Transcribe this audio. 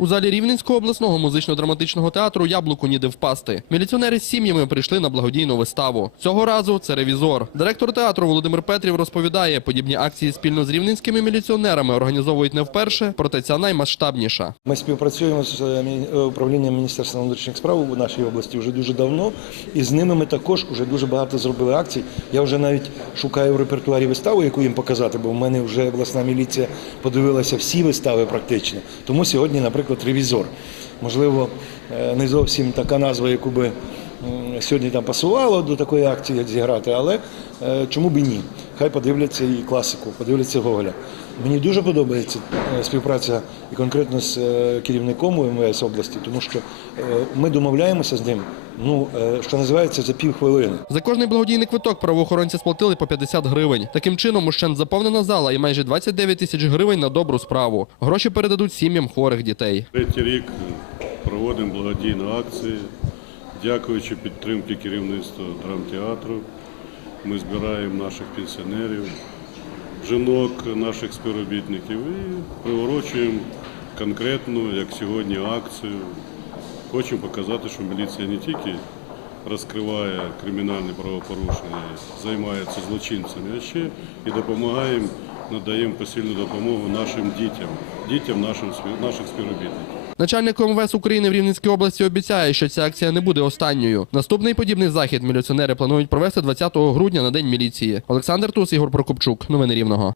У залі Рівненського обласного музично-драматичного театру яблуку ніде впасти. Міліціонери з сім'ями прийшли на благодійну виставу. Цього разу це ревізор. Директор театру Володимир Петрів розповідає, подібні акції спільно з рівненськими міліціонерами організовують не вперше, проте ця наймасштабніша. Ми співпрацюємо з е, е, управлінням Міністерства внутрішніх справ у нашій області вже дуже давно, і з ними ми також вже дуже багато зробили акцій. Я вже навіть шукаю в репертуарі виставу, яку їм показати, бо в мене вже обласна міліція подивилася всі вистави практично. Тому сьогодні, наприклад, ревізор. Можливо, е, не зовсім така назва, яку би сьогодні там пасувало до такої акції зіграти, але е, чому б і ні? Хай подивляться і класику, подивляться Гоголя. Мені дуже подобається е, співпраця і конкретно з е, керівником МВС області, тому що е, ми домовляємося з ним, ну що називається за півхвилини. За кожний благодійний квиток правоохоронці сплатили по 50 гривень. Таким чином, ущент заповнена зала і майже 29 тисяч гривень на добру справу. Гроші передадуть сім'ям хворих дітей. Третій рік проводимо благодійні акції. Дякуючи підтримки керівництва драмтеатру, ми збираємо наших пенсіонерів, жінок, наших співробітників і приурочуємо конкретну, як сьогодні, акцію. Хочемо показати, що міліція не тільки розкриває кримінальні правопорушення, займається злочинцями, а ще і допомагаємо, надаємо посильну допомогу нашим дітям, дітям нашим, наших співробітників. Начальник МВС України в Рівненській області обіцяє, що ця акція не буде останньою. Наступний подібний захід міліціонери планують провести 20 грудня на день міліції. Олександр Тус, Ігор Прокопчук. Новини Рівного.